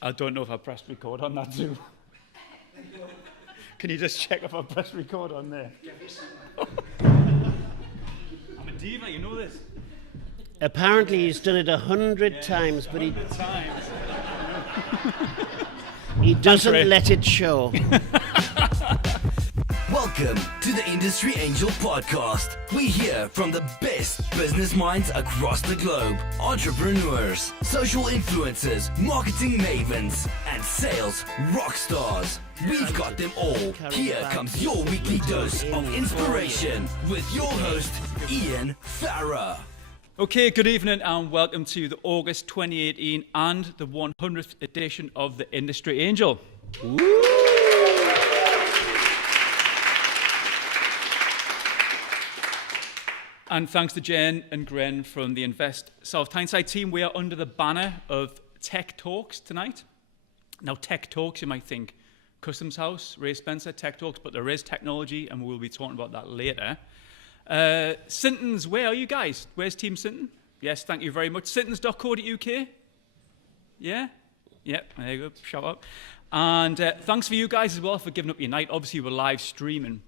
I don't know if I pressed record on that too. Can you just check if I pressed record on there? I'm a diva, you know this. Apparently he's done it 100 times, but he doesn't let it show. Welcome to the Industry Angel Podcast. We hear from the best business minds across the globe. Entrepreneurs, social influencers, marketing mavens, and sales rock stars. We've got them all. Here comes your weekly dose of inspiration with your host, Ian Farah. Okay, good evening and welcome to the August 2018 and the 100th edition of the Industry Angel. Woo! And thanks to Jen and Gren from the Invest South Tyneside team, we are under the banner of Tech Talks tonight. Now, Tech Talks, you might think, Customs House, Ray Spencer, Tech Talks, but there is technology, and we'll be talking about that later. Sintons, where are you guys? Where's Team Sinton? Yes, thank you very much. Sintons.co.uk? Yeah? Yep, there you go, shout out. And thanks for you guys as well for giving up your night. Obviously, we're live streaming.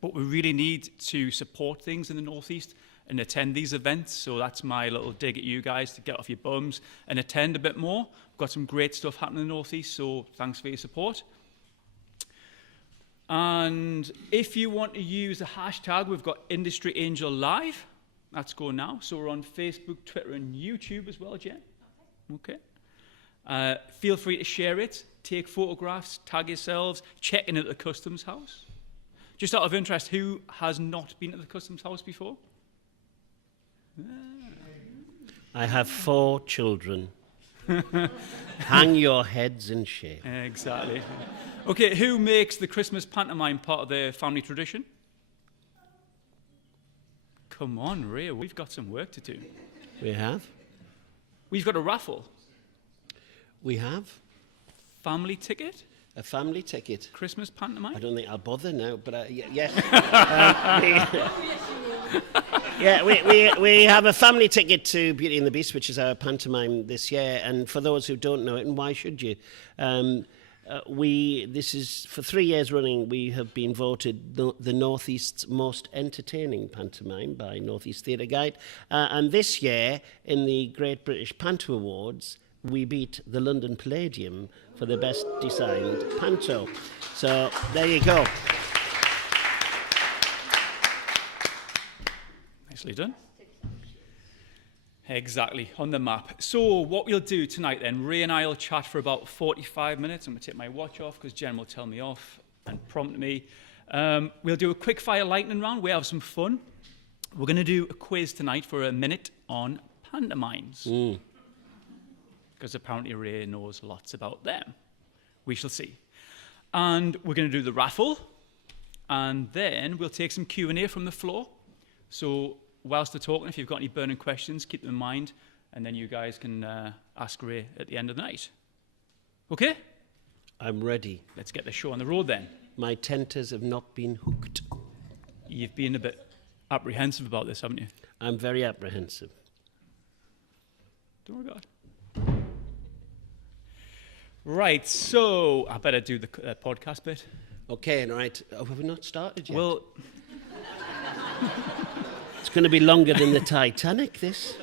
But we really need to support things in the Northeast and attend these events. So that's my little dig at you guys to get off your bums and attend a bit more. We've got some great stuff happening in the Northeast, so thanks for your support. And if you want to use the hashtag, we've got Industry Angel Live. That's going now. So we're on Facebook, Twitter, and YouTube as well, Jen. Okay. Feel free to share it, take photographs, tag yourselves, check in at the Customs House. Just out of interest, who has not been to the Customs House before? I have 4 children. Hang your heads in shame. Exactly. Okay, who makes the Christmas pantomime part of their family tradition? Come on, Ray, we've got some work to do. We have. We've got a raffle. We have. Family ticket? A family ticket. Christmas pantomime? I don't think I'll bother now, but yes. We have a family ticket to Beauty and the Beast, which is our pantomime this year. And for those who don't know it, and why should you? This is, for 3 years running, we have been voted the Northeast's most entertaining pantomime by Northeast Theatre Guide. And this year, in the Great British Panto Awards, we beat the London Palladium for the best designed panto. So there you go. Nicely done. Exactly, on the map. So what we'll do tonight then, Ray and I will chat for about 45 minutes. I'm going to take my watch off because Jen will tell me off and prompt me. We'll do a quick fire lightning round. We'll have some fun. We're going to do a quiz tonight for a minute on pantomimes. Because apparently Ray knows lots about them. We shall see. And we're going to do the raffle, and then we'll take some Q&A from the floor. So whilst they're talking, if you've got any burning questions, keep them in mind, and then you guys can ask Ray at the end of the night. Okay? I'm ready. Let's get the show on the road then. My tenters have not been hooked. You've been a bit apprehensive about this, haven't you? I'm very apprehensive. Don't worry about it. Right, so I better do the podcast bit. Okay, right. Oh, have we not started yet? Well, it's going to be longer than the Titanic, this.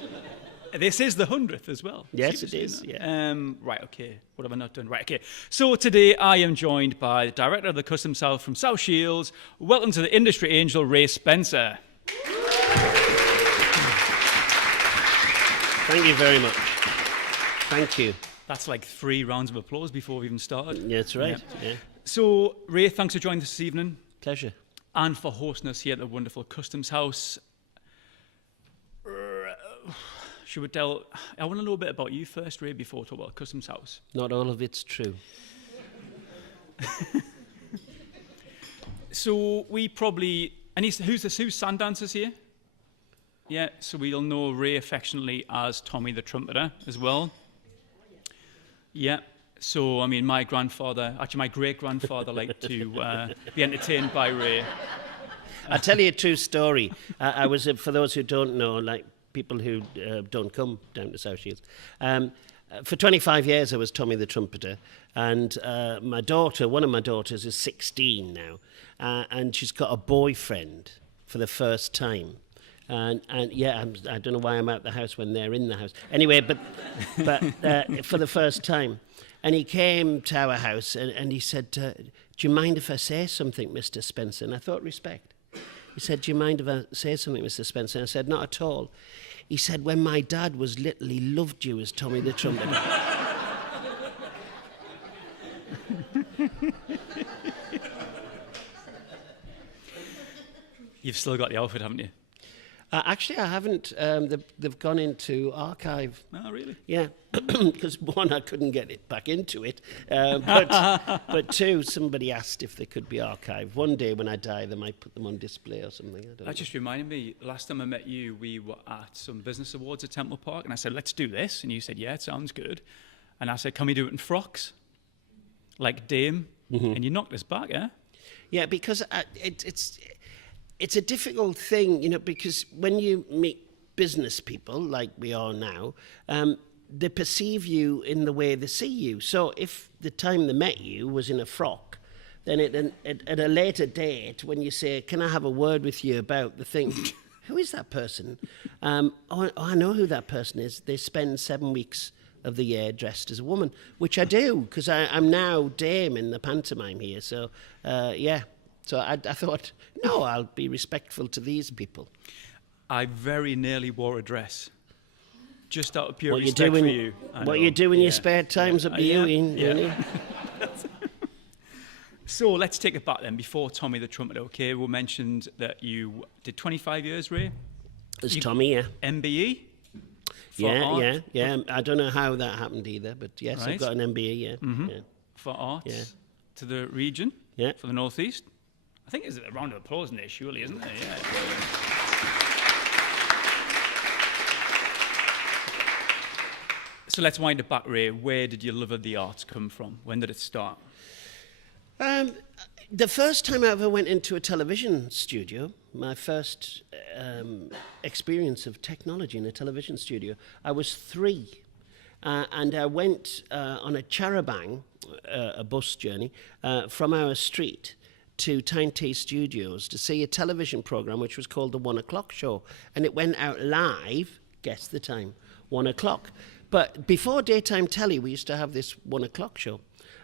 This is the 100th as well. Yes, it is, yeah. Right, okay. What have I not done? Right, okay. So today I am joined by the Director of the Customs House from South Shields. Welcome to the Industry Angel, Ray Spencer. Thank you very much. Thank you. That's like 3 rounds of applause before we even started. Yeah, that's right. Yeah. So, Ray, thanks for joining us this evening. Pleasure. And for hosting us here at the wonderful Customs House. Should we tell... I want to know a bit about you first, Ray, before we talk about Customs House. Not all of it's true. So, we probably... Who's Sandancers here? Yeah, so we'll know Ray affectionately as Tommy the Trumpeter as well. Yeah, so, I mean, my great-grandfather liked to be entertained by Ray. I'll tell you a true story. I was, for those who don't know, like people who don't come down to South Shields, for 25 years I was Tommy the Trumpeter, and my daughter, one of my daughters, is 16 now, and she's got a boyfriend for the first time. And yeah, I don't know why I'm out the house when they're in the house. Anyway, but for the first time. And he came to our house and he said, do you mind if I say something, Mr. Spencer? And I thought, respect. He said, do you mind if I say something, Mr. Spencer? And I said, not at all. He said, when my dad was little, he loved you as Tommy the Trumpeter. You've still got the outfit, haven't you? Actually, I haven't. They've gone into archive. Oh, really? Yeah, because one, I couldn't get it back into it, but two, somebody asked if they could be archived. One day when I die, they might put them on display or something. I don't know. That just reminded me, last time I met you, we were at some business awards at Temple Park, and I said, let's do this. And you said, yeah, it sounds good. And I said, can we do it in frocks? Like Dame. Mm-hmm. And you knocked us back, yeah? Yeah, because it's a difficult thing, you know, because when you meet business people like we are now, they perceive you in the way they see you. So if the time they met you was in a frock, then at a later date, when you say, can I have a word with you about the thing, who is that person? I know who that person is. They spend 7 weeks of the year dressed as a woman, which I do, because I'm now Dame in the pantomime here. So, yeah. So I thought, no, I'll be respectful to these people. I very nearly wore a dress, just out of pure what respect you for you. What you do in your spare time's up to you, Ian. Yeah. Really. So let's take it back then. Before Tommy the Trumpeter, okay, we mentioned that you did 25 years, Ray? As Tommy, yeah. MBE? Yeah. I don't know how that happened either, but yes, right. I've got an MBE, yeah. Mm-hmm. Yeah. For arts? Yeah. To the region? Yeah. For the Northeast? I think there's a round of applause in there, surely, isn't there? Yeah. So let's wind it back, Ray. Where did your love of the arts come from? When did it start? The first time I ever went into a television studio, my first experience of technology in a television studio, I was 3. And I went on a charabanc, a bus journey, from our street to Tyne T Studios to see a television programme which was called The 1 O'Clock Show. And it went out live, guess the time, 1 o'clock. But before daytime telly, we used to have this 1 o'clock show.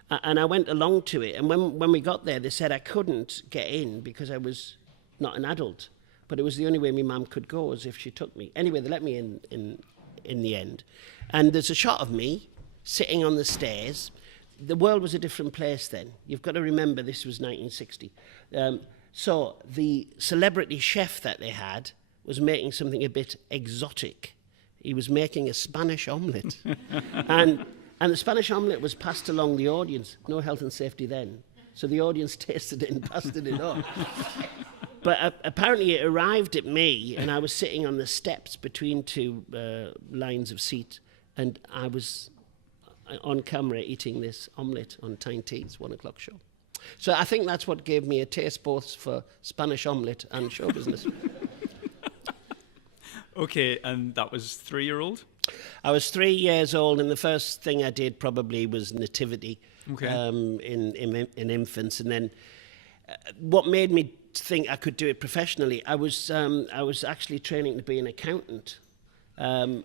And I went along to it. And when we got there, they said I couldn't get in because I was not an adult. But it was the only way my mum could go, as if she took me. Anyway, they let me in the end. And there's a shot of me sitting on the stairs. The world was a different place then. You've got to remember this was 1960. So the celebrity chef that they had was making something a bit exotic. He was making a Spanish omelette. and the Spanish omelette was passed along the audience. No health and safety then. So the audience tasted it and passed it on. But apparently it arrived at me, and I was sitting on the steps between 2 lines of seats, and I was on camera eating this omelette on Tyne T's 1 o'clock show. So I think that's what gave me a taste both for Spanish omelette and show business. Okay, and that was 3-year-old? I was 3 years old, and the first thing I did probably was nativity in infants. And then what made me think I could do it professionally, I was actually training to be an accountant. And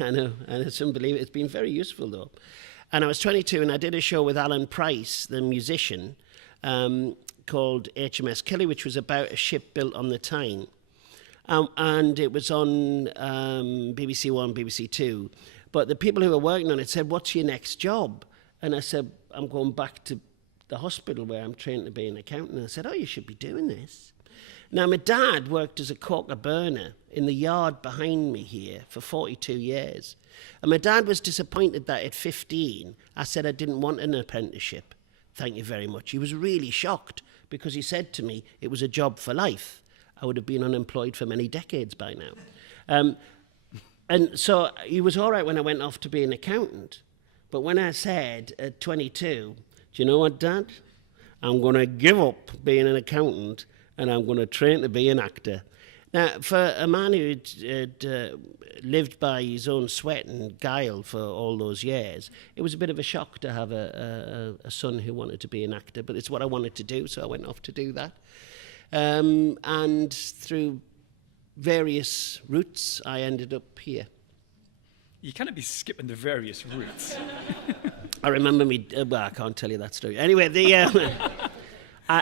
I know, and it's unbelievable. It's been very useful, though. And I was 22, and I did a show with Alan Price, the musician, called HMS Kelly, which was about a ship built on the Tyne. And it was on BBC One, BBC Two. But the people who were working on it said, what's your next job? And I said, I'm going back to the hospital where I'm trained to be an accountant. And I said, oh, you should be doing this. Now, my dad worked as a corker burner in the yard behind me here for 42 years. And my dad was disappointed that at 15, I said I didn't want an apprenticeship. Thank you very much. He was really shocked because he said to me it was a job for life. I would have been unemployed for many decades by now. And so he was all right when I went off to be an accountant. But when I said at 22, do you know what, Dad? I'm going to give up being an accountant and I'm going to train to be an actor. Now, for a man who had lived by his own sweat and guile for all those years, it was a bit of a shock to have a son who wanted to be an actor, but it's what I wanted to do, so I went off to do that. And through various routes, I ended up here. You can't be skipping the various routes. I remember me, well, I can't tell you that story. Anyway,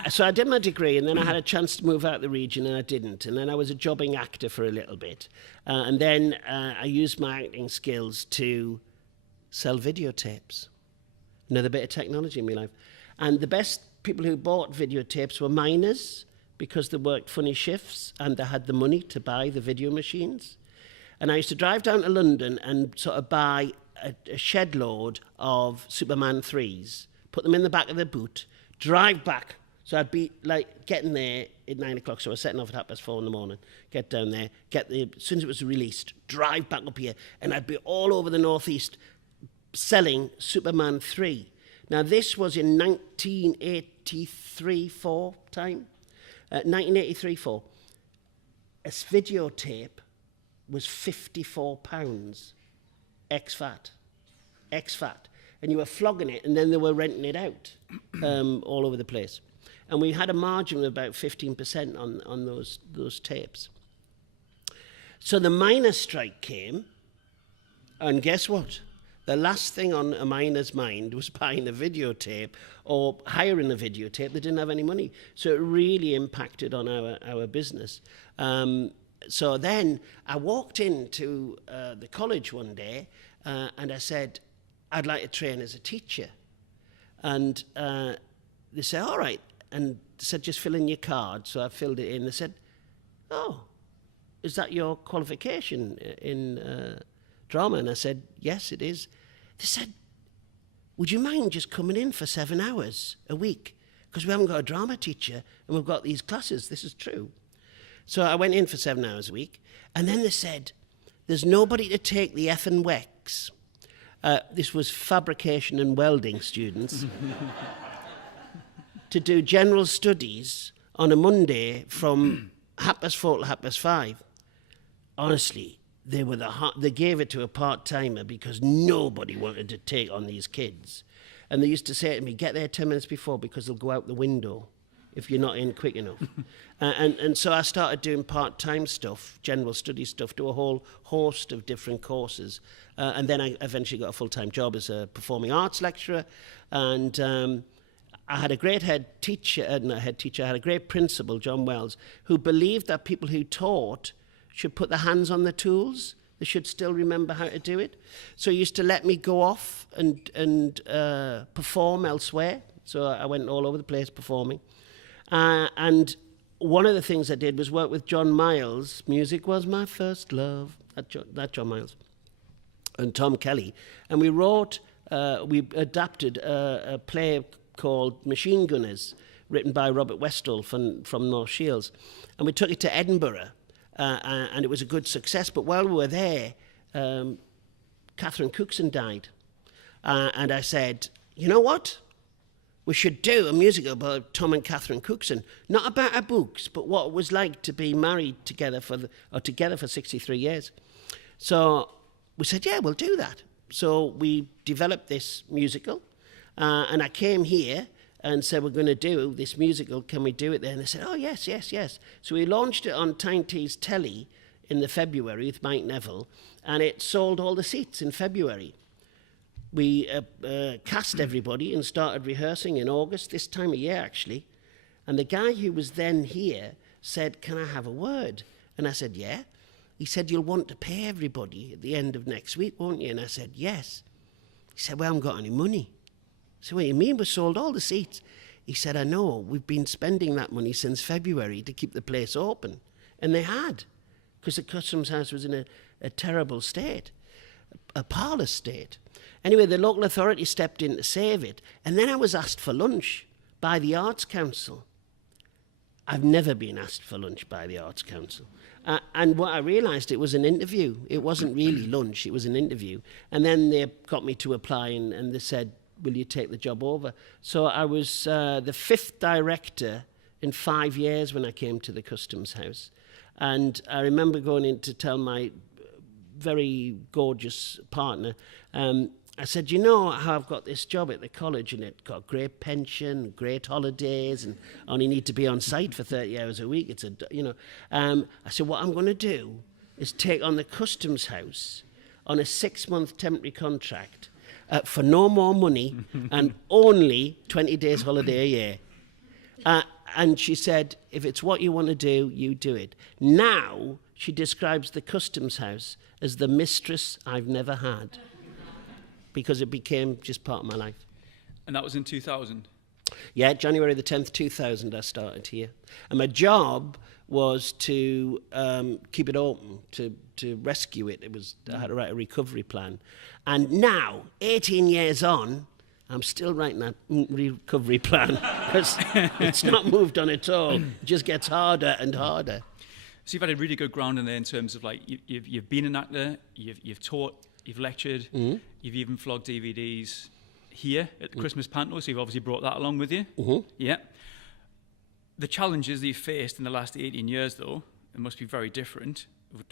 so I did my degree, and then I had a chance to move out of the region, and I didn't. And then I was a jobbing actor for a little bit. And then I used my acting skills to sell videotapes. Another bit of technology in my life. And the best people who bought videotapes were miners, because they worked funny shifts, and they had the money to buy the video machines. And I used to drive down to London and sort of buy a shed load of Superman 3s, put them in the back of the boot, drive back. So I'd be like getting there at 9 o'clock, so I was setting off at 4:30 in the morning, get down there, as soon as it was released, drive back up here, and I'd be all over the northeast selling Superman 3. Now this was in 1983-4 time, 1983-4. A videotape was £54 ex-VAT, and you were flogging it, and then they were renting it out all over the place. And we had a margin of about 15% on those tapes. So the miners' strike came, and guess what? The last thing on a miner's mind was buying a videotape or hiring a videotape. They didn't have any money. So it really impacted on our business. So then I walked into the college one day and I said, I'd like to train as a teacher. And they said, all right. And they said, just fill in your card. So I filled it in. They said, oh, is that your qualification in drama? And I said, yes, it is. They said, would you mind just coming in for 7 hours a week? Because we haven't got a drama teacher and we've got these classes. This is true. So I went in for 7 hours a week. And then they said, there's nobody to take the effing Wex. This was fabrication and welding students. To do general studies on a Monday from 4:30 to 5:30. Honestly, they gave it to a part-timer because nobody wanted to take on these kids. And they used to say to me, get there 10 minutes before because they'll go out the window if you're not in quick enough. And so I started doing part-time stuff, general study stuff, do a whole host of different courses. And then I eventually got a full-time job as a performing arts lecturer. And I had a great I had a great principal, John Wells, who believed that people who taught should put their hands on the tools. They should still remember how to do it. So he used to let me go off and perform elsewhere. So I went all over the place performing. And one of the things I did was work with John Miles. Music was my first love. That John Miles. And Tom Kelly. And we adapted a play called Machine Gunners, written by Robert Westall from North Shields. And we took it to Edinburgh, and it was a good success. But while we were there, Catherine Cookson died. And I said, you know what? We should do a musical about Tom and Catherine Cookson, not about our books, but what it was like to be married together together for 63 years. So we said, yeah, we'll do that. So we developed this musical. And I came here and said, we're going to do this musical. Can we do it there? And they said, oh, yes, yes, yes. So we launched it on Tyne Tees Telly in the February with Mike Neville, and it sold all the seats in February. We cast everybody and started rehearsing in August, this time of year, actually. And the guy who was then here said, can I have a word? And I said, yeah. He said, you'll want to pay everybody at the end of next week, won't you? And I said, yes. He said, well, I haven't got any money. So what do you mean? We sold all the seats. He said, I know. We've been spending that money since February to keep the place open. And they had, because the Customs House was in a terrible state, a parlous state. Anyway, the local authority stepped in to save it. And then I was asked for lunch by the Arts Council. I've never been asked for lunch by the Arts Council. And what I realised, it was an interview. It wasn't really lunch, it was an interview. And then they got me to apply, and they said, will you take the job over? So I was the 5th director in 5 years when I came to the Customs House. And I remember going in to tell my very gorgeous partner, I said, you know how I've got this job at the college and it's got great pension, great holidays, and only need to be on site for 30 hours a week. I said, what I'm going to do is take on the customs house on a 6-month temporary contract for no more money and only 20 days holiday a year. And she said, if it's what you want to do, you do it. Now she describes the customs house as the mistress I've never had, because it became just part of my life. And that was in 2000? Yeah, January the 10th, 2000, I started here. And my job was to keep it open, to rescue it. I had to write a recovery plan. And now, 18 years on, I'm still writing that recovery plan because it's not moved on at all. It just gets harder and harder. So you've had a really good ground in there in terms of like you've been an actor, you've taught, you've lectured, you've even flogged DVDs here at the Christmas Panto, so you've obviously brought that along with you. Yeah. The challenges that you've faced in the last 18 years, though, it must be very different.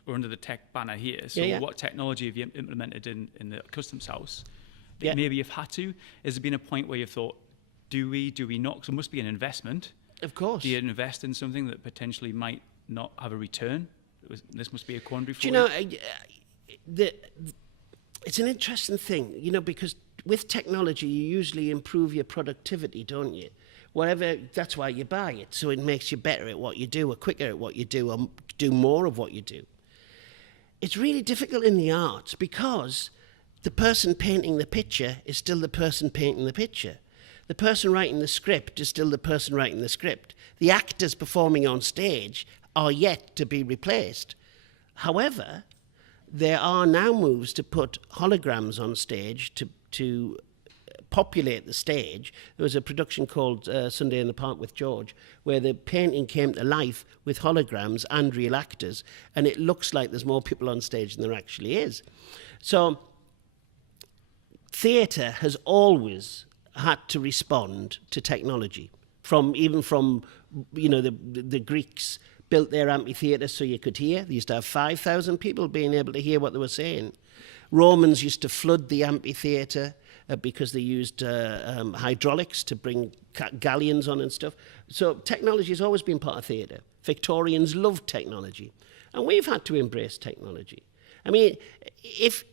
We're under the tech banner here. So what technology have you implemented in the customs house? Maybe you've had to. Has there been a point where you've thought, do we not? Because it must be an investment. Of course. Do you invest in something that potentially might not have a return? This must be a quandary for you. Do you know, it's an interesting thing, because with technology, you usually improve your productivity, don't you? That's why you buy it. So it makes you better at what you do, or quicker at what you do, or do more of what you do. It's really difficult in the arts because the person painting the picture is still the person painting the picture. The person writing the script is still the person writing the script. The actors performing on stage are yet to be replaced. However, there are now moves to put holograms on stage to populate the stage. There was a production called Sunday in the Park with George, where the painting came to life with holograms and real actors, and it looks like there's more people on stage than there actually is. So theatre has always had to respond to technology. Even from the Greeks built their amphitheatre so you could hear. They used to have 5,000 people being able to hear what they were saying. Romans used to flood the amphitheatre because they used hydraulics to bring galleons on and stuff. So technology has always been part of theatre. Victorians loved technology. And we've had to embrace technology. I mean, if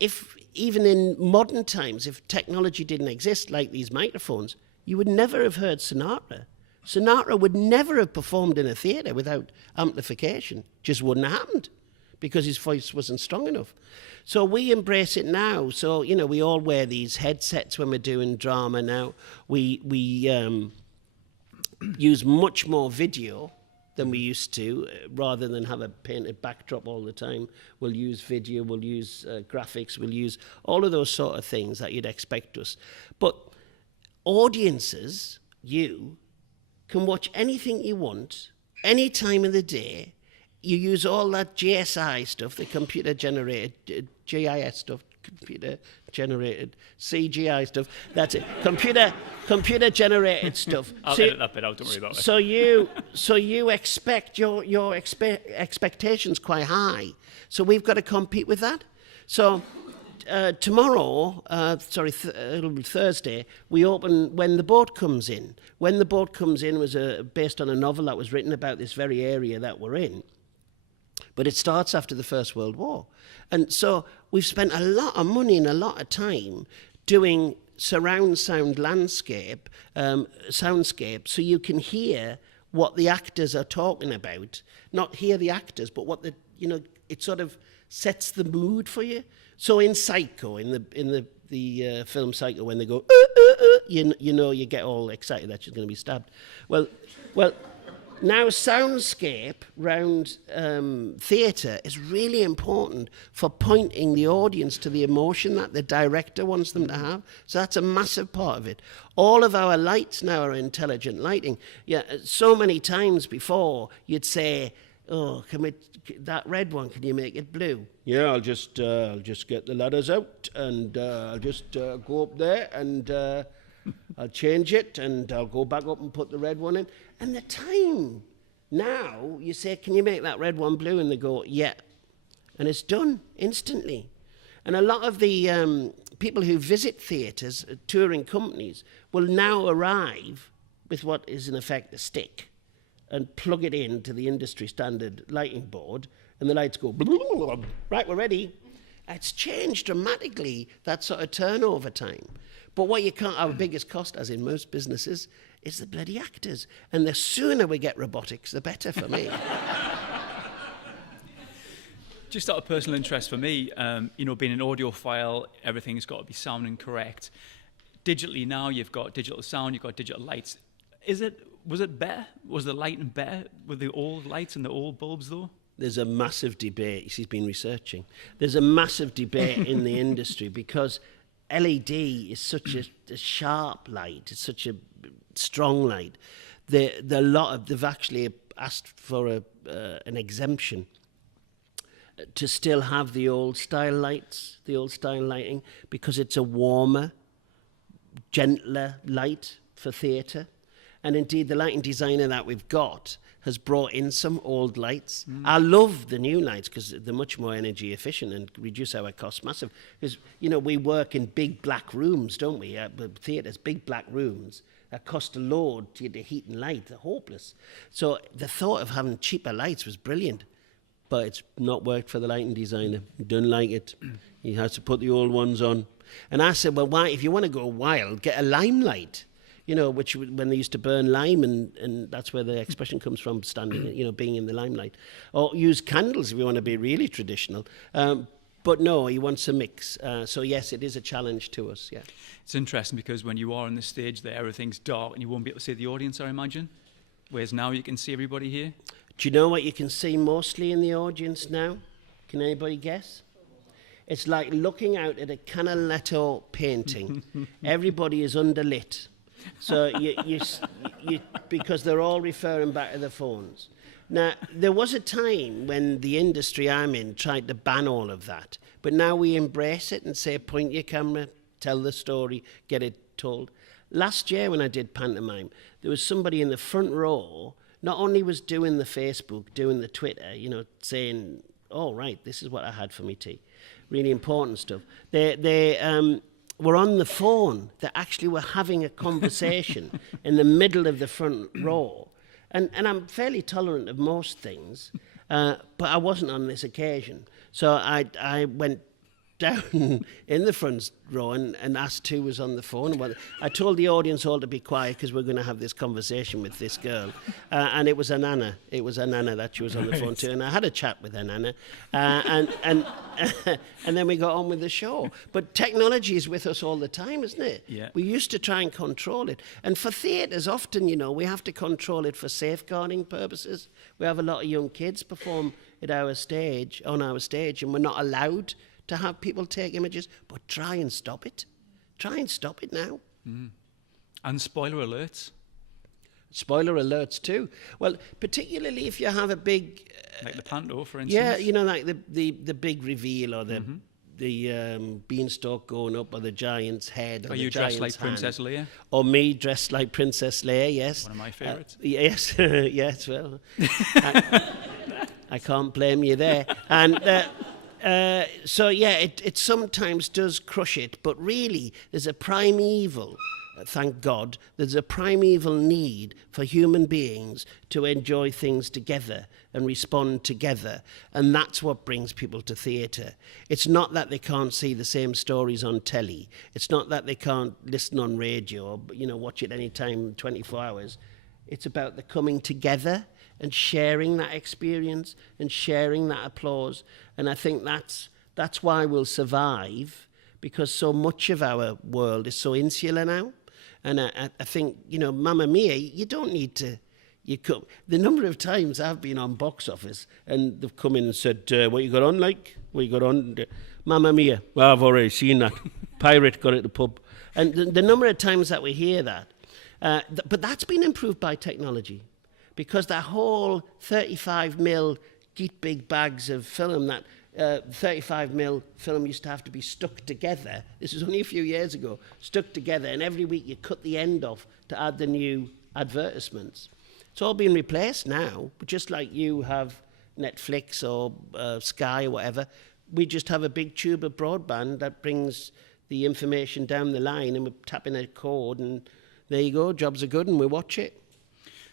even in modern times, if technology didn't exist, like these microphones, you would never have heard Sinatra. Sinatra would never have performed in a theatre without amplification. Just wouldn't have happened because his voice wasn't strong enough. So we embrace it now. So, we all wear these headsets when we're doing drama now. We use much more video than we used to, rather than have a painted backdrop all the time. We'll use video, we'll use graphics, we'll use all of those sort of things that you'd expect us. But audiences, you, can watch anything you want, any time of the day. You use all that GSI stuff, the computer-generated, GIS stuff, computer-generated, CGI stuff. That's it. Computer-generated stuff. I'll edit that bit out. Don't worry about it. So you expect your expectations quite high. So we've got to compete with that. So Thursday, we open When the Boat Comes In. When the Boat Comes In was based on a novel that was written about this very area that we're in. But it starts after the First World War. And so we've spent a lot of money and a lot of time doing surround sound soundscape, so you can hear what the actors are talking about. Not hear the actors, but what it sort of sets the mood for you. So in Psycho, in the film Psycho, when they go, you get all excited that she's going to be stabbed. Well, now soundscape round theatre is really important for pointing the audience to the emotion that the director wants them to have. So that's a massive part of it. All of our lights now are intelligent lighting. Yeah, so many times before you'd say, "Oh, that red one, can you make it blue?" Yeah, I'll just get the ladders out and I'll just go up there and I'll change it and I'll go back up and put the red one in. And the time Now you say, can you make that red one blue? And they go, yeah. And it's done instantly. And a lot of the people who visit theatres, touring companies, will now arrive with what is in effect a stick and plug it into the industry standard lighting board, and the lights go, right, we're ready. It's changed dramatically, that sort of turnover time. But what you can't, our biggest cost, as in most businesses, is the bloody actors. And the sooner we get robotics, the better for me. Just out of personal interest for me, being an audiophile, everything's got to be sounding correct. Digitally now, you've got digital sound, you've got digital lights. Was it better? Was the lighting better with the old lights and the old bulbs, though? There's a massive debate. She's been researching. There's a massive debate in the industry because LED is such a sharp light. It's such a strong light. They've actually asked for an exemption to still have the old style lights, the old style lighting, because it's a warmer, gentler light for theatre. And indeed, the lighting designer that we've got has brought in some old lights. I love the new lights because they're much more energy efficient and reduce our costs massive. Because, we work in big black rooms, don't we? Theatres, big black rooms that cost a load to heat and light. They're hopeless. So the thought of having cheaper lights was brilliant. But it's not worked for the lighting designer. He doesn't like it. He has to put the old ones on. And I said, well, why? If you want to go wild, get a limelight. Which when they used to burn lime, and that's where the expression comes from, standing, being in the limelight. Or use candles if you want to be really traditional. But no, he wants a mix. So yes, it is a challenge to us, yeah. It's interesting because when you are on the stage there, everything's dark and you won't be able to see the audience, I imagine. Whereas now you can see everybody here. Do you know what you can see mostly in the audience now? Can anybody guess? It's like looking out at a Canaletto painting. Everybody is underlit. So you because they're all referring back to their phones. Now, there was a time when the industry I'm in tried to ban all of that, but now we embrace it and say, point your camera, tell the story, get it told. Last year when I did pantomime, there was somebody in the front row, not only was doing the Facebook, doing the Twitter, saying, oh, right, this is what I had for me tea. Really important stuff. They were on the phone. They actually were having a conversation in the middle of the front row. And I'm fairly tolerant of most things, but I wasn't on this occasion. So I went down in the front row and asked who was on the phone. Well, I told the audience all to be quiet because we're going to have this conversation with this girl. And it was a nana. It was a nana that she was on the phone to. And I had a chat with her nana. And then we got on with the show. But technology is with us all the time, isn't it? Yeah. We used to try and control it. And for theatres, often, we have to control it for safeguarding purposes. We have a lot of young kids perform on our stage, and we're not allowed to have people take images, but try and stop it. Try and stop it now. And spoiler alerts. Spoiler alerts too. Well, particularly if you have a big... like the panto, for instance. Yeah, like the big reveal or the beanstalk going up or the giant's head or Are the you dressed like giant's Princess hand. Leia? Or me dressed like Princess Leia, yes. One of my favourites. Yes, yes, well... I can't blame you there. And... so yeah, it sometimes does crush it, but really there's a primeval, thank God, there's a primeval need for human beings to enjoy things together and respond together, and that's what brings people to theatre. It's not that they can't see the same stories on telly. It's not that they can't listen on radio or watch it anytime, 24 hours. It's about the coming together and sharing that experience and sharing that applause. And I think that's why we'll survive, because so much of our world is so insular now. And I think, Mamma Mia, you don't need to... The number of times I've been on box office and they've come in and said, what you got on, like? What you got on? Mamma Mia. Well, I've already seen that. Pirate got it at the pub. And the number of times that we hear that. But that's been improved by technology. Because that whole 35mm Geet big bags of film, that 35mm film used to have to be stuck together. This was only a few years ago, stuck together, and every week you cut the end off to add the new advertisements. It's all being replaced now. Just like you have Netflix or Sky or whatever, we just have a big tube of broadband that brings the information down the line, and we're tapping a code, and there you go, jobs are good, and we watch it.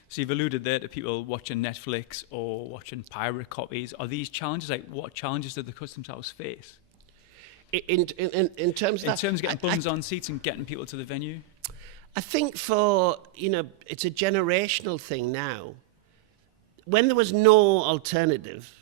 So you've alluded there to people watching Netflix or watching pirate copies. Are these challenges, like what challenges do the Customs House face? In terms of that, getting bums on seats and getting people to the venue? I think it's a generational thing now. When there was no alternative,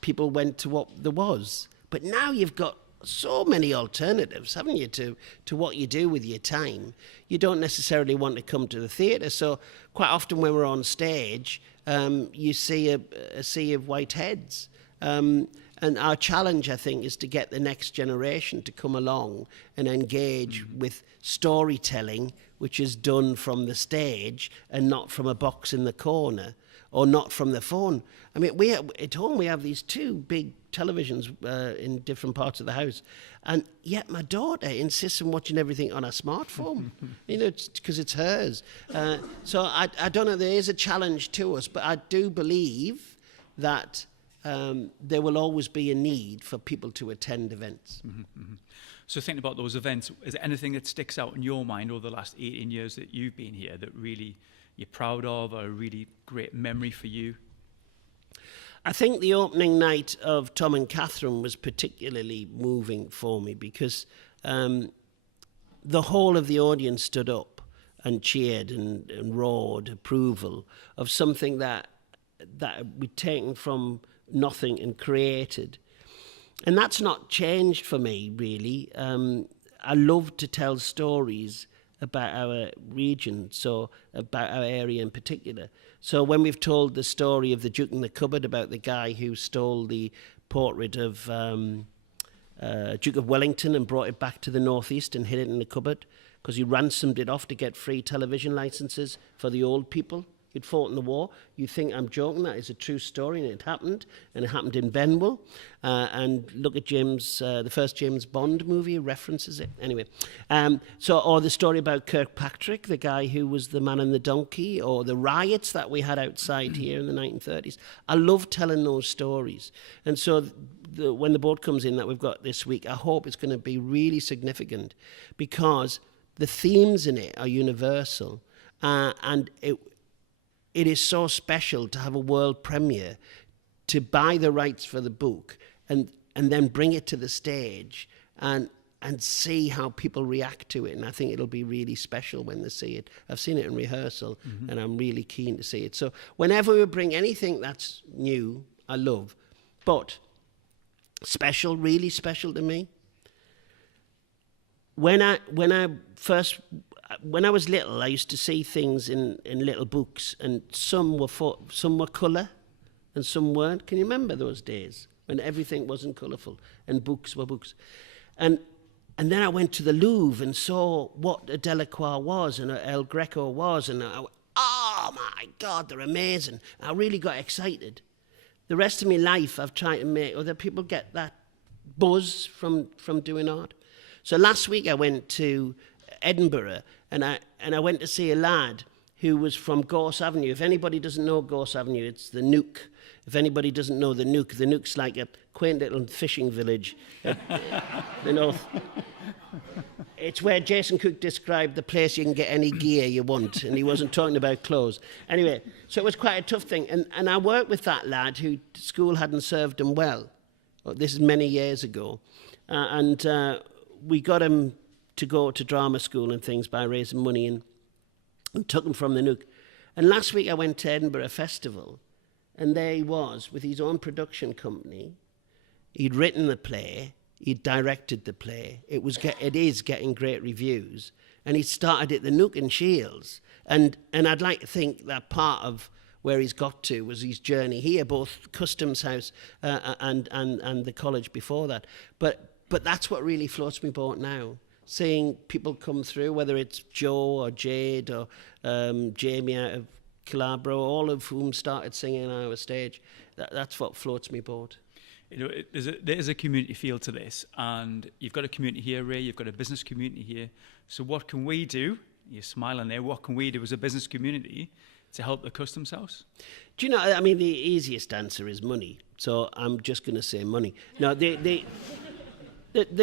people went to what there was. But now you've got so many alternatives, haven't you, to what you do with your time. You don't necessarily want to come to the theatre. So quite often when we're on stage, you see a sea of white heads. And our challenge, I think, is to get the next generation to come along and engage with storytelling, which is done from the stage and not from a box in the corner or not from the phone. I mean, at home we have these two big televisions in different parts of the house, and yet my daughter insists on watching everything on a smartphone. Because it's hers. So I don't know. There is a challenge to us, but I do believe that there will always be a need for people to attend events. Mm-hmm, mm-hmm. So thinking about those events, is there anything that sticks out in your mind over the last 18 years that you've been here that really you're proud of, or a really great memory for you? I think the opening night of Tom and Catherine was particularly moving for me because the whole of the audience stood up and cheered and roared approval of something that we'd taken from nothing and created. And that's not changed for me, really. I love to tell stories about our region, so about our area in particular. So when we've told the story of the Duke in the Cupboard, about the guy who stole the portrait of Duke of Wellington and brought it back to the northeast and hid it in the cupboard because he ransomed it off to get free television licenses for the old people who'd fought in the war. You think I'm joking? That is a true story, and it happened in Benwell. And look at the first James Bond movie references it. Anyway, or the story about Kirkpatrick, the guy who was the man and the donkey, or the riots that we had outside here in the 1930s. I love telling those stories. And so when the board comes in that we've got this week, I hope it's going to be really significant because the themes in it are universal. And it is so special to have a world premiere, to buy the rights for the book and then bring it to the stage and see how people react to it. And I think it'll be really special when they see it. I've seen it in rehearsal, and I'm really keen to see it. So whenever we bring anything that's new, I love. But special, really special to me, when I was little, I used to see things in little books, and some were colour and some weren't. Can you remember those days when everything wasn't colourful and books were books? And then I went to the Louvre and saw what a Delacroix was and a El Greco was, and I went, oh my God, they're amazing. I really got excited. The rest of my life, I've tried to make other people get that buzz from doing art. So last week I went to Edinburgh, and I went to see a lad who was from Gorse Avenue. If anybody doesn't know Gorse Avenue, it's the Nook. If anybody doesn't know the Nook's like a quaint little fishing village at the north. It's where Jason Cook described the place you can get any gear you want, and he wasn't talking about clothes. Anyway, so it was quite a tough thing. And I worked with that lad who school hadn't served him well. This is many years ago. And we got him to go to drama school and things by raising money and took him from the Nook. And last week I went to Edinburgh Festival, and there he was with his own production company. He'd written the play, he'd directed the play. It is getting great reviews, and he started at the Nook and Shields. And I'd like to think that part of where he's got to was his journey here, both Customs House and the college before that. But that's what really floats my boat now. Seeing people come through, whether it's Joe or Jade or Jamie out of Calabro, all of whom started singing on our stage, that's what floats me boat. There's a community feel to this, and you've got a community here, Ray, you've got a business community here. So what can we do? You're smiling there. What can we do as a business community to help the Customs House? Do you know, I mean, the easiest answer is money. So I'm just going to say money. No, the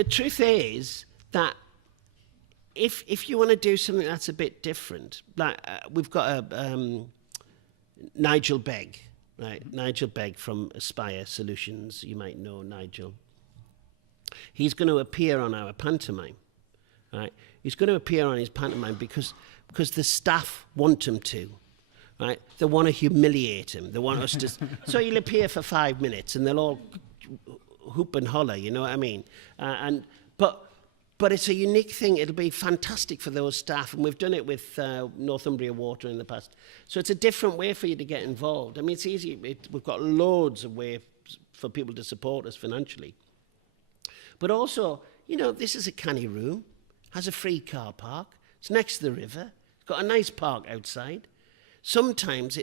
truth is that if you want to do something that's a bit different, like we've got Nigel Begg, right? Nigel Begg from Aspire Solutions. You might know Nigel. He's going to appear on our pantomime, right? He's going to appear on his pantomime because the staff want him to, right? They want to humiliate him. They want us to. So he'll appear for 5 minutes, and they'll all hoop and holler. You know what I mean? But it's a unique thing. It'll be fantastic for those staff, and we've done it with Northumbria Water in the past. So it's a different way for you to get involved. I mean, it's easy. We've got loads of ways for people to support us financially. But also, you know, this is a canny room, has a free car park, it's next to the river, it's got a nice park outside. Sometimes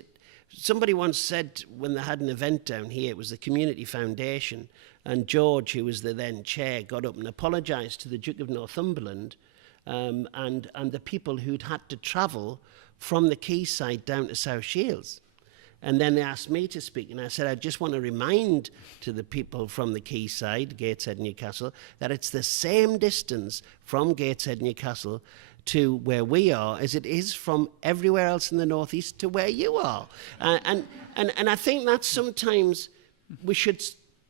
somebody once said when they had an event down here, it was the Community Foundation, and George, who was the then chair, got up and apologised to the Duke of Northumberland and the people who'd had to travel from the quayside down to South Shields. And then they asked me to speak, and I said, I just want to remind to the people from the quayside, Gateshead, Newcastle, that it's the same distance from Gateshead, Newcastle to where we are as it is from everywhere else in the northeast to where you are. And I think that sometimes we should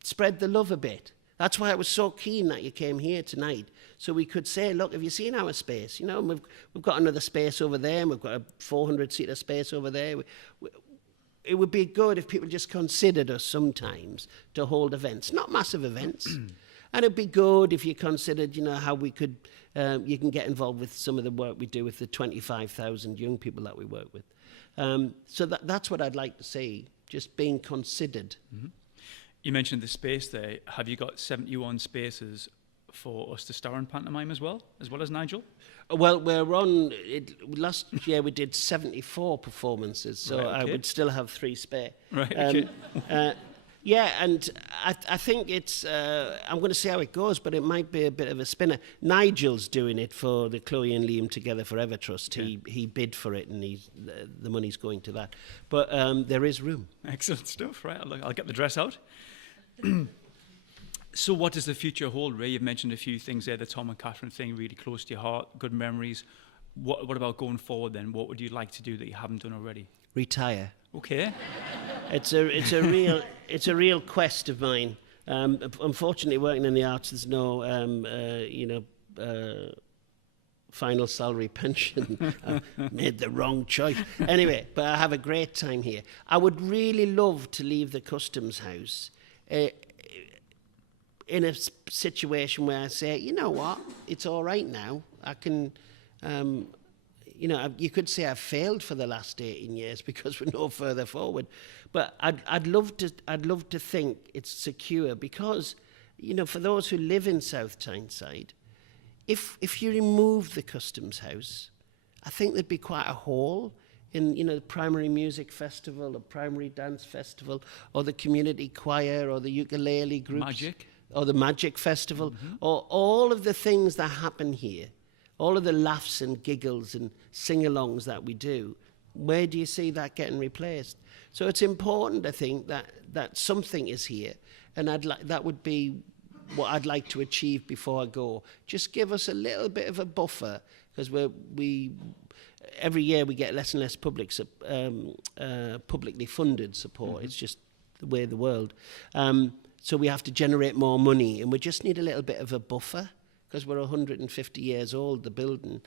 spread the love a bit. That's why I was so keen that you came here tonight, so we could say, look, have you seen our space? You know, we've got another space over there, and we've got a 400-seater space over there. It would be good if people just considered us sometimes to hold events, not massive events. And it'd be good if you considered, you know, how we could, you can get involved with some of the work we do with the 25,000 young people that we work with. So that's what I'd like to see, just being considered. Mm-hmm. You mentioned the space there. Have you got 71 spaces for us to star in pantomime as well as Nigel? Well, we're on last year we did 74 performances, so right, okay. I would still have 3 spare. Right, okay. Yeah, and I think it's, I'm going to see how it goes, but it might be a bit of a spinner. Nigel's doing it for the Chloe and Liam Together Forever Trust. Yeah. He bid for it, and the money's going to that. But there is room. Excellent stuff, right? I'll get the dress out. So what does the future hold, Ray? You've mentioned a few things there, the Tom and Catherine thing, really close to your heart, good memories. What about going forward then? What would you like to do that you haven't done already? Retire. Okay. It's a real quest of mine. Unfortunately, working in the arts, there's no final salary pension. I made the wrong choice. Anyway, but I have a great time here. I would really love to leave the Customs House in a situation where I say, you know what, it's all right now. I can, you could say I've failed for the last 18 years because we're no further forward. But I'd love to think it's secure because, you know, for those who live in South Tyneside, if you remove the Customs House, I think there'd be quite a hole in, you know, the primary music festival, the primary dance festival, or the community choir, or the ukulele groups. Magic. Or the Magic Festival, or all of the things that happen here, all of the laughs and giggles and sing-alongs that we do, where do you see that getting replaced? So it's important, I think, that something is here, and that would be what I'd like to achieve before I go. Just give us a little bit of a buffer, because we every year we get less and less publicly funded support. It's just the way of the world. So we have to generate more money, and we just need a little bit of a buffer because we're 150 years old, the building.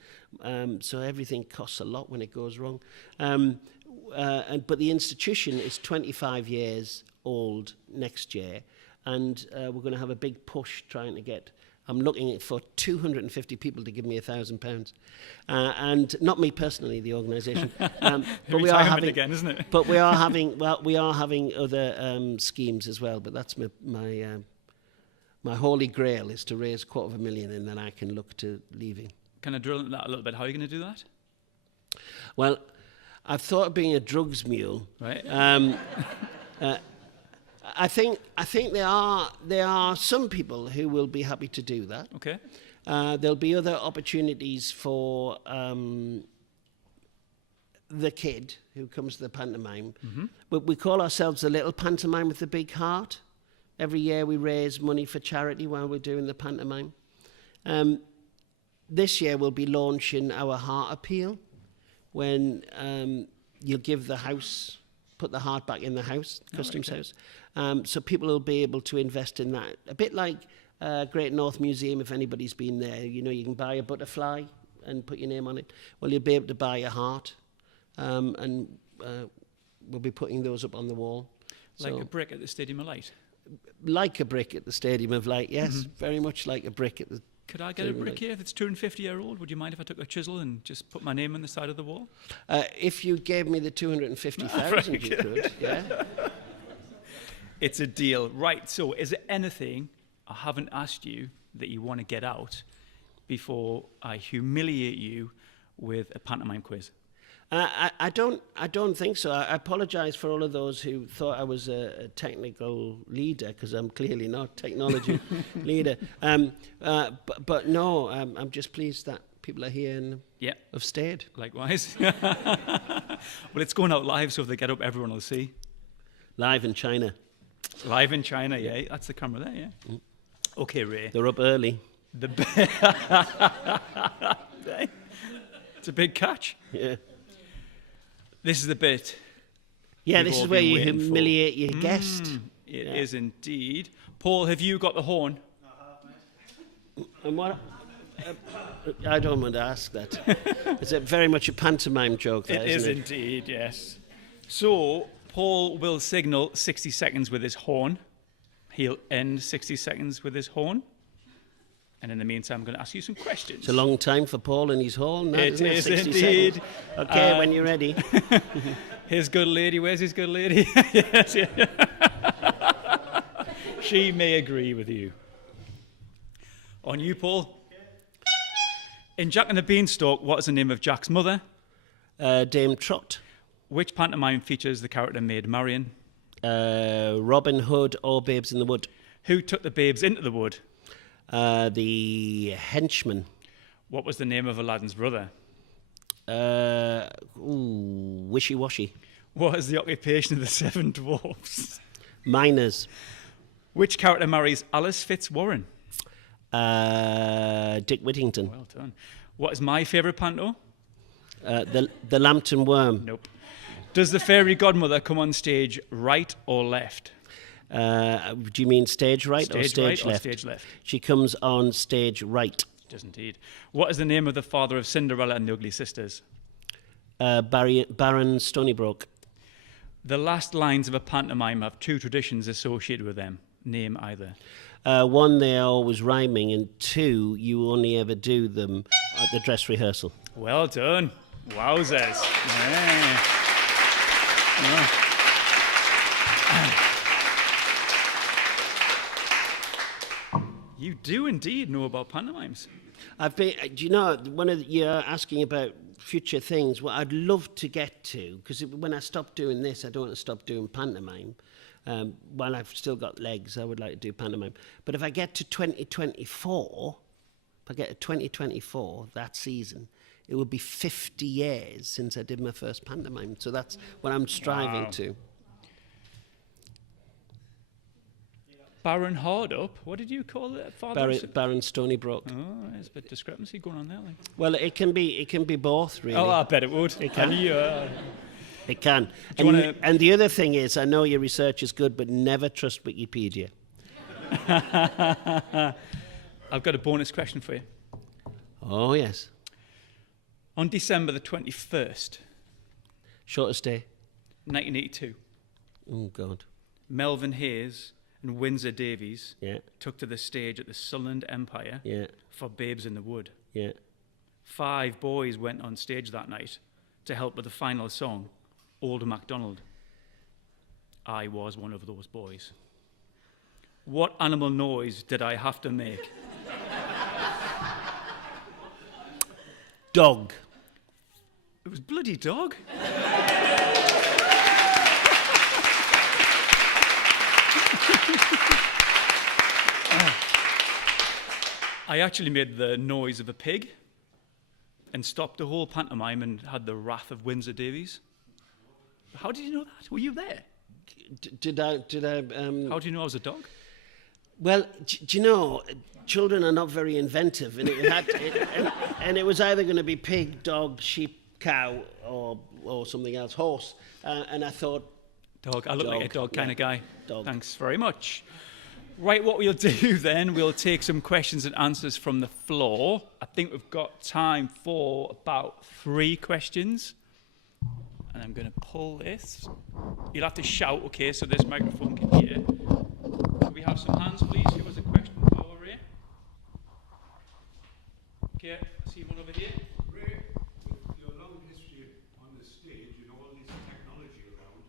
So everything costs a lot when it goes wrong. But the institution is 25 years old next year, and we're going to have a big push trying to get... I'm looking for 250 people to give me £1,000, and not me personally, the organisation. But we are having again, isn't it? But we are having other schemes as well. But that's my holy grail is to raise $250,000, and then I can look to leaving. Can I drill into that a little bit? How are you going to do that? Well, I've thought of being a drugs mule. Right. I think there are some people who will be happy to do that. Okay. There'll be other opportunities for the kid who comes to the pantomime. We call ourselves the little pantomime with the big heart. Every year we raise money for charity while we're doing the pantomime. This year we'll be launching our heart appeal, when you'll give the house, put the heart back in the house, customs house. So people will be able to invest in that. A bit like Great North Museum, if anybody's been there. You know, you can buy a butterfly and put your name on it. Well, you'll be able to buy a heart, and we'll be putting those up on the wall. Like a brick at the Stadium of Light? Like a brick at the Stadium of Light, yes. Very much like a brick at the Could I get a brick here if it's 250-year-old? Would you mind if I took a chisel and just put my name on the side of the wall? If you gave me the 250,000, you could, yeah. It's a deal. Right, so is there anything I haven't asked you that you want to get out before I humiliate you with a pantomime quiz? I don't think so. I apologise for all of those who thought I was a technical leader, because I'm clearly not technology leader. But no, I'm just pleased that people are here and have stayed. Likewise. Well, it's going out live, so if they get up, everyone will see. Live in China. Live in China, yeah. That's the camera there, yeah. Okay, Ray. They're up early. It's a big catch. Yeah. This is the bit. Yeah, this is where you humiliate your guest. It is indeed. Paul, have you got the horn? And what? I don't want to ask that. It's very much a pantomime joke, that, It is isn't it? indeed, yes. So, Paul will signal 60 seconds with his horn. He'll end 60 seconds with his horn. And in the meantime, I'm going to ask you some questions. It's a long time for Paul and his horn. It is 60 indeed. seconds. Okay, when you're ready. His good lady, where's his good lady? Yes, yeah. She may agree with you. On you, Paul. In Jack and the Beanstalk, what is the name of Jack's mother? Dame Trot. Which pantomime features the character Maid Marian? Robin Hood or Babes in the Wood. Who took the babes into the wood? The henchman. What was the name of Aladdin's brother? Wishy-washy. What is the occupation of the seven dwarfs? Miners. Which character marries Alice Fitzwarren? Dick Whittington. Well done. What is my favourite panto? The Lambton Worm. Nope. Does the fairy godmother come on stage right or left? Do you mean stage right or stage right left? Or stage left. She comes on stage right. She does indeed. What is the name of the father of Cinderella and the Ugly Sisters? Baron Stonybroke. The last lines of a pantomime have two traditions associated with them. Name either. One, they're always rhyming, and two, you only ever do them at the dress rehearsal. Well done. Wowzers. Yeah. You do indeed know about pantomimes. Do you know, you're asking about future things, what I'd love to get to, because when I stop doing this, I don't want to stop doing pantomime. While I've still got legs, I would like to do pantomime. But if I get to 2024, that season, it would be 50 years since I did my first pantomime. So that's what I'm striving to. Baron Hardup? What did you call it? Baron Stonybroke. Oh, there's a bit of discrepancy going on there. Like. Well, it can be both, really. Oh, I bet it would. It can. It can. And the other thing is, I know your research is good, but never trust Wikipedia. I've got a bonus question for you. Oh, yes. On December the 21st, Shortest day. 1982, Oh, God. Melvin Hayes and Windsor Davies Yeah, took to the stage at the Sunderland Empire yeah, for Babes in the Wood. yeah. 5 boys went on stage that night to help with the final song, Old MacDonald. I was one of those boys. What animal noise did I have to make? Dog. It was bloody dog. I actually made the noise of a pig. and stopped the whole pantomime and had the wrath of Windsor Davies. How did you know that? Were you there? Did I? How do you know I was a dog? Well, do you know, children are not very inventive, and it was either going to be pig, dog, sheep, cow, or something else, horse. And I thought, dog. I look like a dog kind of guy. Dog. Thanks very much. Right, what we'll do then, we'll take some questions and answers from the floor. I think we've got time for about 3 questions. And I'm going to pull this. You'll have to shout, okay, so this microphone can hear. Can we have some hands, please? Give us a question for Ray. Okay, I see one over here. Ray, with your long history on the stage and all this technology around,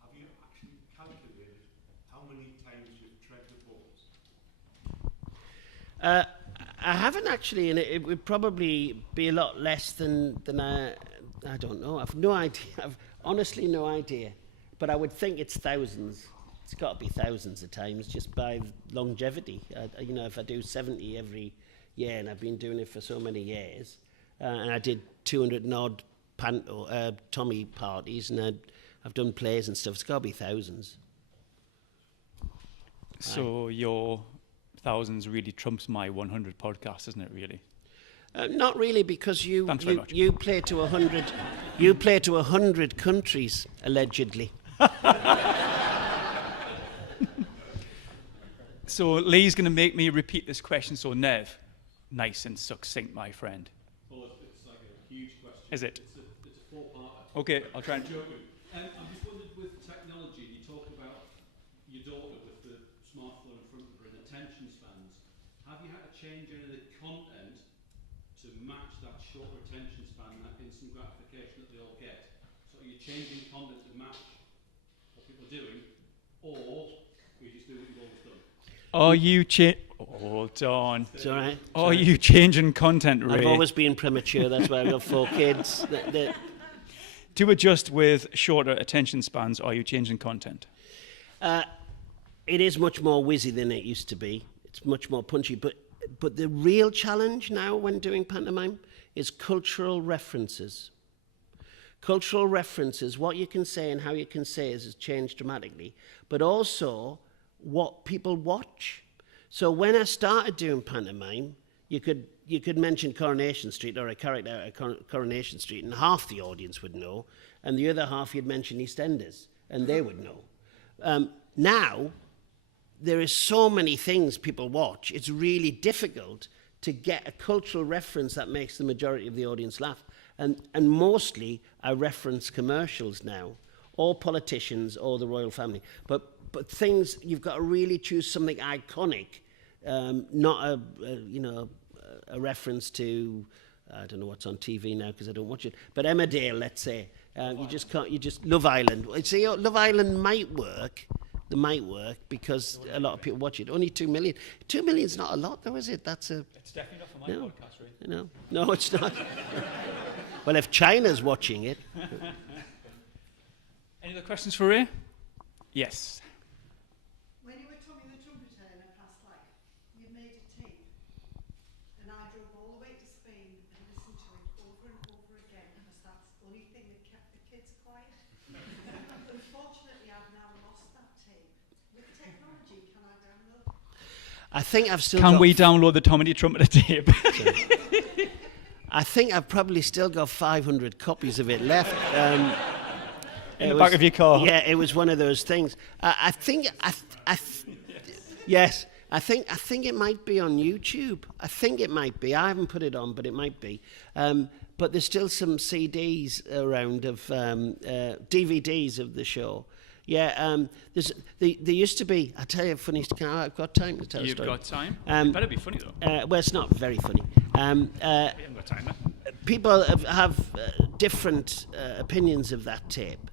have you actually calculated how many times you've tread the balls? I haven't actually, and it would probably be a lot less than I don't know. I've no idea. I've honestly no idea. But I would think it's thousands. It's got to be thousands of times just by longevity. If I do 70 every year, and I've been doing it for so many years, and I did 200 and odd Tommy parties, and I've done plays and stuff, it's got to be thousands. So your thousands really trumps my 100 podcast, isn't it, really? Not really, because you play to 100. You play to 100 countries, allegedly. So Lee's going to make me repeat this question. So Nev, nice and succinct, my friend. Well, it's like a huge question. Is it? It's a 4-parter. Okay, I'll try and... I'm just wondered, with technology, you talked about your daughter with the smartphone in front of her and attention spans. Have you had to change any of the content to match that short attention span, that instant gratification that they all get? So are you changing content to match what people are doing, or we just do what you've always done? Are you Hold on. It's all right. Are you changing content, Ray? I've always been premature. That's why I've got 4 kids. To adjust with shorter attention spans, are you changing content? It is much more whizzy than it used to be. It's much more punchy. But the real challenge now when doing pantomime is cultural references. Cultural references, what you can say and how you can say has changed dramatically. But also what people watch. So when I started doing pantomime, you could mention Coronation Street or a character at Coronation Street, and half the audience would know, and the other half you'd mention EastEnders, and they would know. Now, there is so many things people watch, it's really difficult to get a cultural reference that makes the majority of the audience laugh. And mostly, I reference commercials now, or politicians, or the royal family. But things, you've got to really choose something iconic, not a reference to, I don't know what's on TV now because I don't watch it, but Emmerdale, let's say. You just can't, Love Island. See, Love Island might work. They might work because a lot of people watch it. Only 2 million. 2 million's not a lot, though, is it? It's definitely not for my podcast, right? No, it's not. Well, if China's watching it. Any other questions for Ray? Yes. When you were Tommy the Trumpeter in a past life, you made a tape, and I drove all the way to Spain and listened to it over and over again because that's the only thing that kept the kids quiet. Unfortunately, I've now lost that tape. With technology, can I download? I think I've still Can got... we download the Tommy the Trumpeter tape? I think I've probably still got 500 copies of it left. In the back of your car? Yeah, it was one of those things. I think it might be on YouTube. I think it might be. I haven't put it on, but it might be. But there's still some CDs around of DVDs of the show. Yeah, there used to be. I'll tell you a funny. I've got time to tell a story. You've got time? It better be funny, though. Well, it's not very funny. We haven't got time, then. People have different opinions of that tape.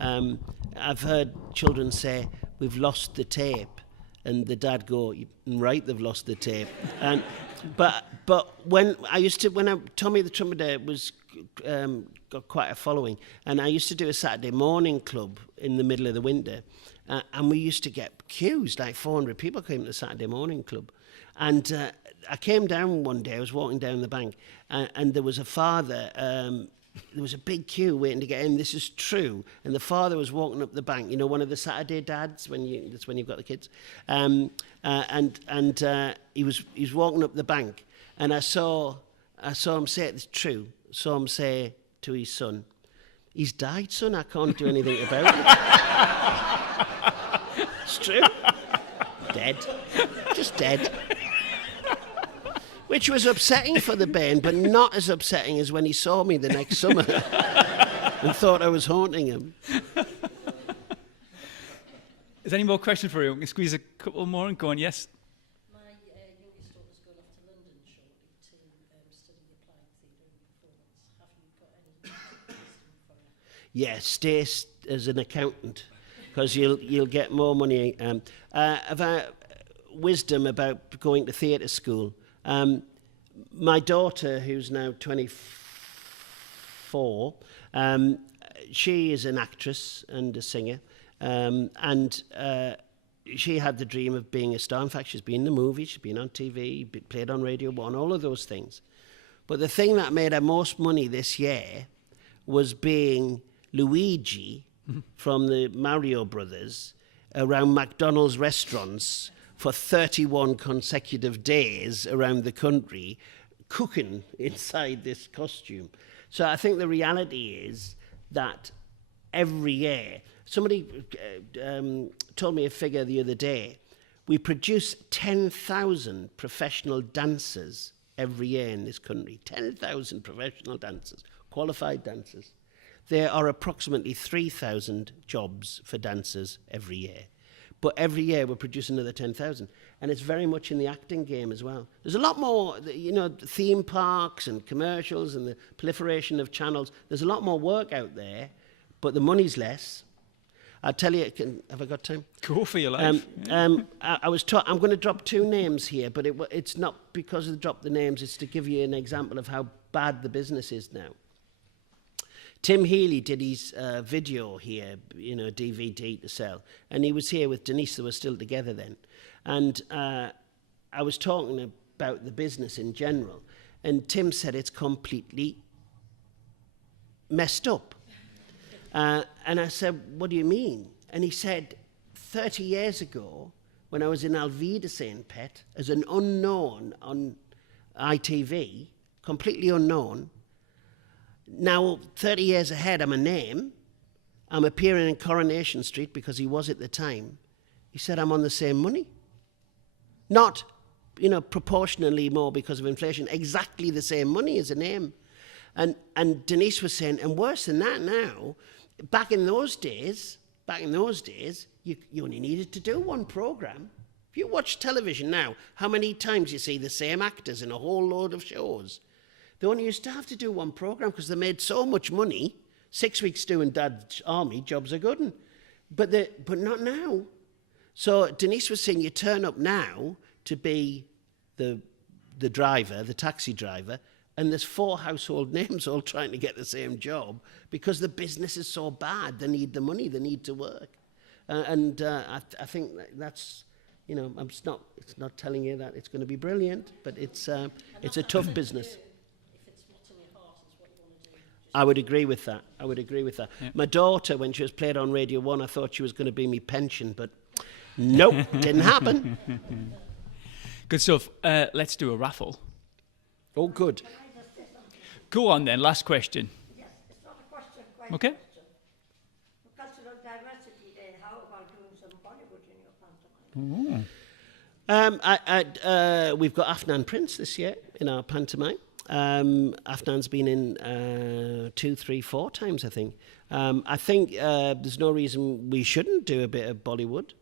I've heard children say, "We've lost the tape," and the dad go, "Right, they've lost the tape." But But when Tommy the Trumpeter was got quite a following, and I used to do a Saturday morning club in the middle of the winter, and we used to get queues, like 400 people came to the Saturday morning club. And I came down one day, I was walking down the bank, and there was a father, there was a big queue waiting to get in. This is true. And the father was walking up the bank, you know, one of the Saturday dads, that's when you've got the kids. He was walking up the bank, and I saw him say, it's true, saw him say to his son, "He's died, son, I can't do anything about it." It's true. Dead. Just dead. Which was upsetting for the Bairn, but not as upsetting as when he saw me the next summer and thought I was haunting him. Is there any more questions for you? We can squeeze a couple more and go on. Yes? My youngest daughter's going off to London shortly to study applied theatre and performance. Have you got any wisdom for her? Yeah, stay as an accountant, because you'll get more money. About wisdom about going to theatre school. My daughter, who's now 24, she is an actress and a singer, and she had the dream of being a star. In fact, she's been in the movies, she's been on TV, played on Radio 1, all of those things. But the thing that made her most money this year was being Luigi from the Mario Brothers around McDonald's restaurants for 31 consecutive days around the country, cooking inside this costume. So I think the reality is that every year, somebody told me a figure the other day, we produce 10,000 professional dancers every year in this country. 10,000 professional dancers, qualified dancers. There are approximately 3,000 jobs for dancers every year. But every year we're producing another 10,000. And it's very much in the acting game as well. There's a lot more, you know, theme parks and commercials and the proliferation of channels. There's a lot more work out there, but the money's less. I'll tell you, have I got time? Go for your life. I'm going to drop two names here, but it's not because of drop the names, it's to give you an example of how bad the business is now. Tim Healy did his video here, you know, DVD to sell. And he was here with Denise, they were still together then. And I was talking about the business in general. And Tim said it's completely messed up. And I said, what do you mean? And he said, 30 years ago, when I was in Alvida St. Pet, as an unknown on ITV, completely unknown, now, 30 years ahead, I'm a name. I'm appearing in Coronation Street because he was at the time. He said, I'm on the same money. Not, you know, proportionally more because of inflation. Exactly the same money as a name. And Denise was saying, and worse than that now, back in those days, you only needed to do one program. If you watch television now, how many times you see the same actors in a whole load of shows? They only used to have to do one program because they made so much money. 6 weeks doing Dad's Army, jobs are good. But not now. So Denise was saying you turn up now to be the driver, the taxi driver, and there's 4 household names all trying to get the same job because the business is so bad. They need the money, they need to work. I think that's, you know, it's not telling you that it's going to be brilliant, but it's a tough business. I would agree with that. Yeah. My daughter, when she was played on Radio 1, I thought she was going to be me pension, but nope, didn't happen. Good stuff. Let's do a raffle. Oh, good. Go on then, last question. Yes, it's not a question, quite a Okay. question. Cultural Diversity Day, how about doing some Bollywood in your pantomime? We've got Afnan Prince this year in our pantomime. Afnan's been in 2, 3, 4 times, I think. I think there's no reason we shouldn't do a bit of Bollywood.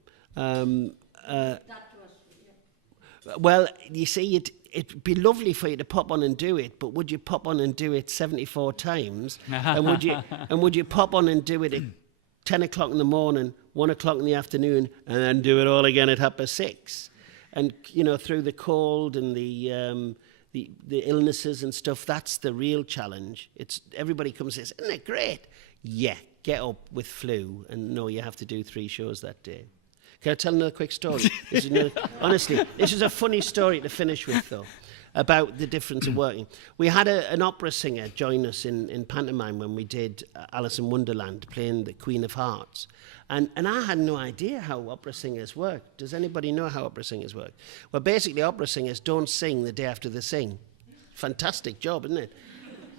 Well, you see, it'd be lovely for you to pop on and do it, but would you pop on and do it 74 times? and would you pop on and do it at 10 o'clock in the morning, 1 o'clock in the afternoon, and then do it all again at 6:30? And, you know, through the cold and the the illnesses and stuff, that's the real challenge. It's everybody comes and says, isn't it great? Yeah, get up with flu and no, you have to do 3 shows that day. Can I tell another quick story? Honestly, this is a funny story to finish with, though, about the difference of working. We had an opera singer join us in pantomime when we did Alice in Wonderland, playing the Queen of Hearts. And I had no idea how opera singers work. Does anybody know how opera singers work? Well, basically, opera singers don't sing the day after they sing. Fantastic job, isn't it?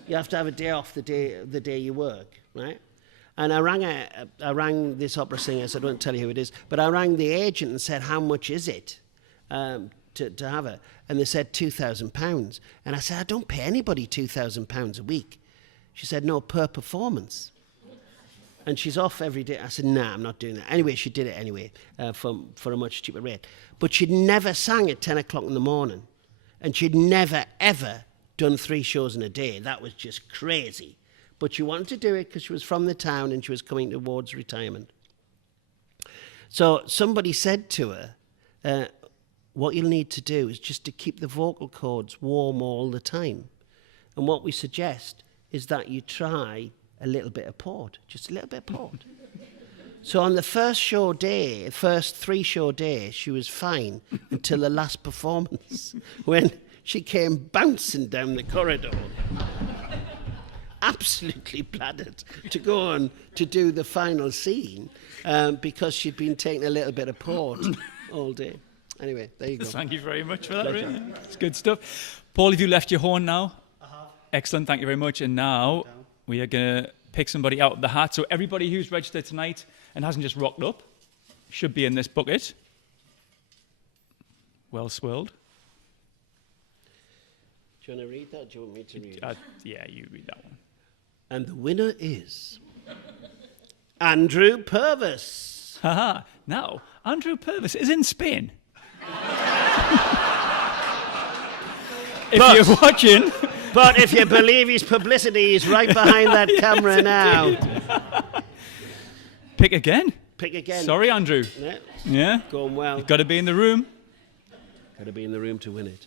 You have to have a day off the day you work, right? And I rang this opera singer, so I don't tell you who it is, but I rang the agent and said, how much is it to have it? And they said £2,000. And I said, I don't pay anybody £2,000 a week. She said, no, per performance. And she's off every day. I said, nah, I'm not doing that. Anyway, she did it anyway for a much cheaper rate. But she'd never sang at 10 o'clock in the morning. And she'd never, ever done 3 shows in a day. That was just crazy. But she wanted to do it because she was from the town and she was coming towards retirement. So somebody said to her, what you'll need to do is just to keep the vocal cords warm all the time. And what we suggest is that you try a little bit of port, just a little bit of port. So on the first 3 show day, she was fine until the last performance when she came bouncing down the corridor. Absolutely bladdered to go on to do the final scene because she'd been taking a little bit of port all day. Anyway, there you go. Thank you very much for that, really. It's good stuff. Paul, have you left your horn now? I have. Excellent, thank you very much. And now we are going to pick somebody out of the hat. So everybody who's registered tonight and hasn't just rocked up should be in this bucket. Well swirled. Do you want to read that or do you want me to read it? Yeah, you read that one. And the winner is Andrew Purvis. Haha. Now, Andrew Purvis is in Spain. If you're watching... But if you believe his publicity, he's right behind that camera now. Pick again. Pick again. Sorry, Andrew. Yeah? Going well. You've got to be in the room. Got to be in the room to win it.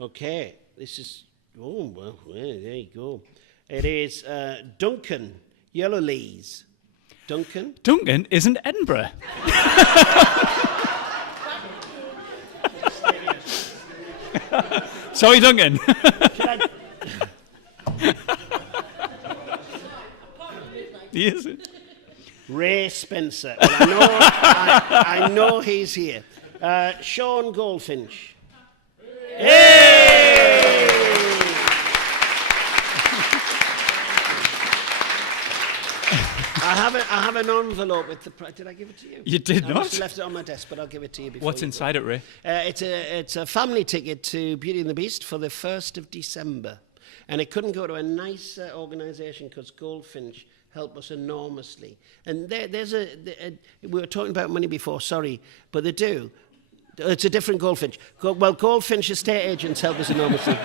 Okay, this is... Oh, well, there you go. It is Duncan Yellowlees. Duncan? Duncan is in Edinburgh. Sorry, Duncan. He isn't. Ray Spencer. Well, I know he's here. Sean Goldfinch. Hey! I have an envelope with the prize. Did I give it to you? You did I not. must have left it on my desk, but I'll give it to you before. What's inside it, Ray? It's a family ticket to Beauty and the Beast for the 1st of December. And it couldn't go to a nicer organisation because Goldfinch help us enormously. And we were talking about money before, sorry, but they do. It's a different Goldfinch. Goldfinch estate agents help us enormously.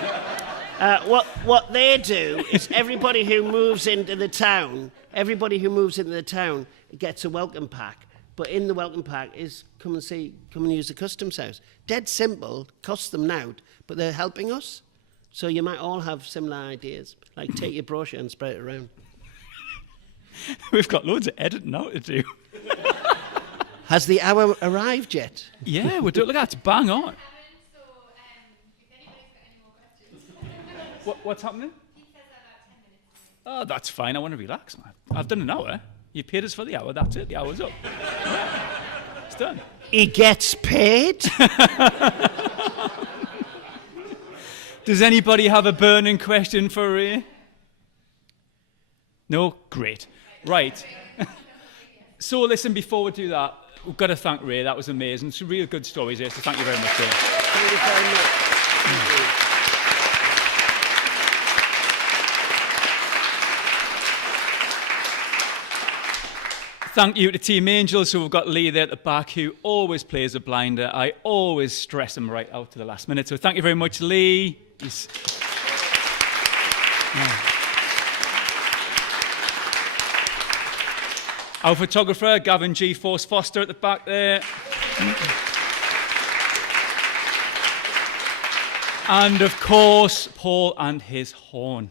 What they do is everybody who moves into the town gets a welcome pack. But in the welcome pack is come and use the customs house. Dead simple, costs them out, but they're helping us. So you might all have similar ideas, like take your brochure and spread it around. We've got loads of editing now to do. Has the hour arrived yet? Yeah, we're doing. Look at that, bang on. What's happening? Oh, that's fine. I want to relax, man. I've done an hour. You paid us for the hour. That's it. The hour's up. It's done. He gets paid? Does anybody have a burning question for Ray? No? Great. Right. So listen, before we do that, we've got to thank Ray. That was amazing. Some real good stories here, so thank you very much, Ray. Thank you very much. Thank you to Team Angels, who have got Lee there at the back, who always plays a blinder. I always stress him right out to the last minute. So thank you very much, Lee. Our photographer, Gavin G. Force Foster at the back there. And of course, Paul and his horn.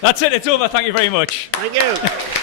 That's it. It's over. Thank you very much. Thank you.